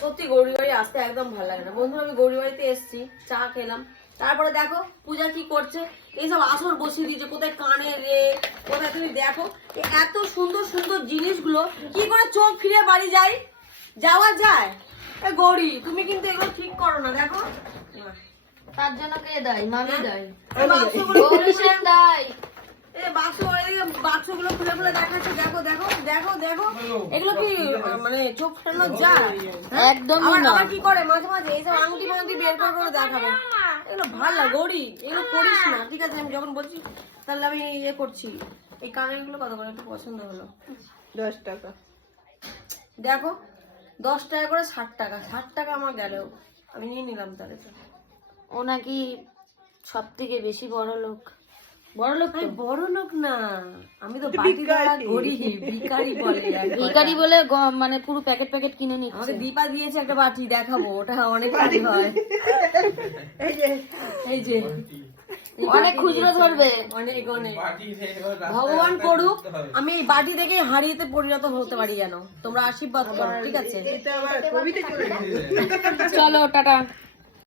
সত্যি গৌরী বাড়ি আসতে একদম ভালো লাগে না বন্ধুরা। আমি গৌরী বাড়িতে এসেছি, চা খেলাম, তারপরে দেখো পূজা কি করছে, এইসব আসর বসিয়ে দিয়েছে, কোথায় কানে রে, কোথায় তুমি দেখো এত সুন্দর সুন্দর জিনিসগুলো, কি করে চোখ ফিরে বাড়ি যায়, যাওয়া যায়? গৌরী তুমি কিন্তু এগুলো ঠিক করো না, দেখো তার জন্য কে দেয়? মামি দেয়, বাক্সগুলো গৌরীশান দেয়। বাক্সগুলো খুলে খুলে দেখাচ্ছে, দেখো দেখো দেখো দেখো, এগুলো কি মানে চোখ ফেরানো যায়? একদমই না। আবার কি করে মাঝে মাঝে এইসব আংটি ফাংটি বের করে করে দেখাবে, এগুলো ভালো লাগে গৌরী, এগুলো করিস না, ঠিক আছে? আমি যখন বলছি তাহলে আমি ইয়ে করছি। এই কানের গুলো কত করে? একটু পছন্দ হলো 10 টাকা। দেখো 10 টাকা করে, 60 টাকা, 60 টাকা আমার গেল, আমি নিয়ে নিলাম তাহলে। ও নাকি সব থেকে বেশি বড় লোক। বড় লোক? বড় লোক না, আমি তো বাটিওয়ালা গরিব, ভিখারি বলে। ভিখারি বলে মানে পুরো প্যাকেট প্যাকেট কিনে নিচ্ছে। আমাকে দীপা দিয়েছে একটা বাটি, দেখাবো, ওটা অনেক ভারী হয়। এই যে অনেক খুচরো ধরবে, অনেক অনেক। ভগবান করুক আমি এই বাটি থেকে হারিয়েতে পরিণত হতে পারি, যেন তোমরা আশীর্বাদ করো, ঠিক আছে? এটা আবার কবিতে চলে গেছে। চলো টাটা।